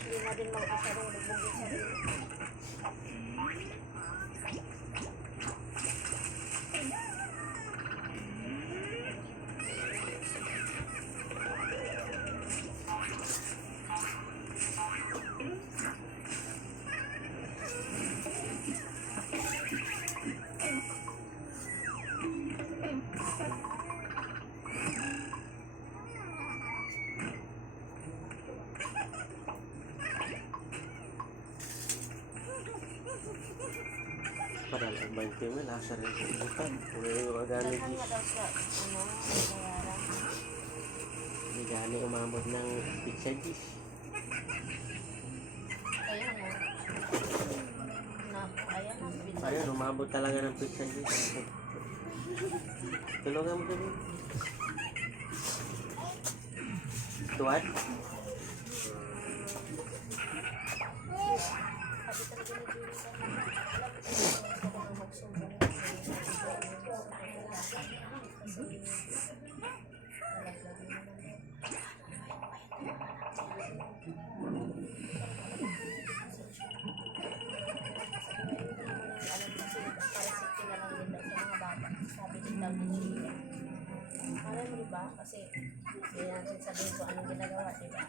Hindi na din mag-isa rin lugbog yung sarili. Padahal ang 20 mil, asa rin sa ibutan. Kung yung magamit Daghan nga daw sa, bayaran. hindi gani umamot ng pizza dish. Ayun mo. Ayan na. Ayun, umabot talaga ng pizza dish. Tulungan mo kami. Tuwad? Alam mo diba? Kasi hindi natin sabihin kung anong ginagawa, diba?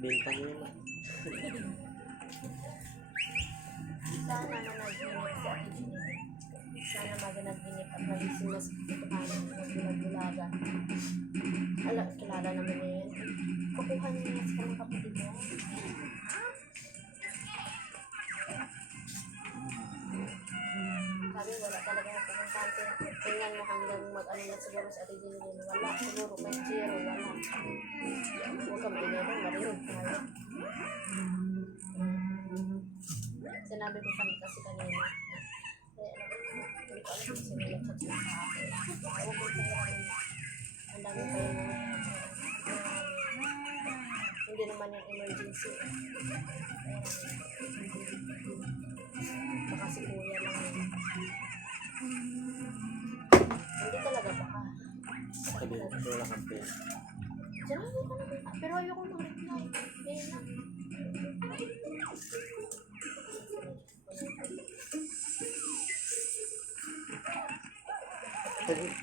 Bintang yun. Sana managinip sa akin. Sana maganaginip at magising na sa kutuhanan ng bulag-bulaga. Alam, kilala naman niya yun. Kukuha niya nga sa kanyang kapatid niya. Sabi, wala talaga na pupuntante. Tingnan mo hanggang mag-ano na siguro sa ating dinilin. Wala, siguro, may zero, wala. Huwag ka maingay doon, marinig tayo. Sinabi ko kasi kanina. Hindi ko alam kung sino nag-chat sa akin. Huwag ko tayo. Ang dami pa yung hindi naman yung emergency. Baka si kuya lang yun. Hindi talaga baka. Sabi, wala kang pera. Sinabi ko naman. Pero ayoko mag-reply. Kaya na.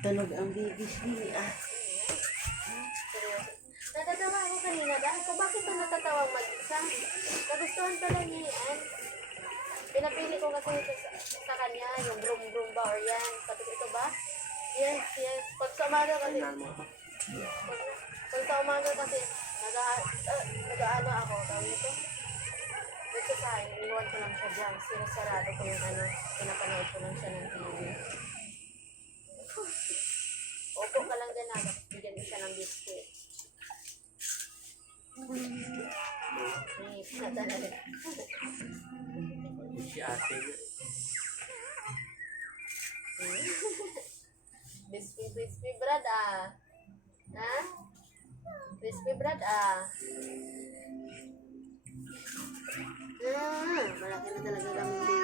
Tunog ang bibis ni Natatawa ako kanina dahil ko bakit ito natatawang mag-isa. Nagustuhan pala ni Ann. Pinapili ko kasi ito sa kanya, yung broom ba or yan. Sabi ko, ito ba? Yes, yes. Pag sa umaga kasi, pag sa umaga kasi, nag-ano ako, tawag ito. Dito sa akin, iniwan ko lang siya dyan. Sinasarado ko yung ano, pinapanood ko lang siya ng TV. Opo ka lang dyan agad, bigyan ko siya ng biscuit. si ate. Crispy bread ah. Ha? Crispy bread ah. Malaki na talaga kami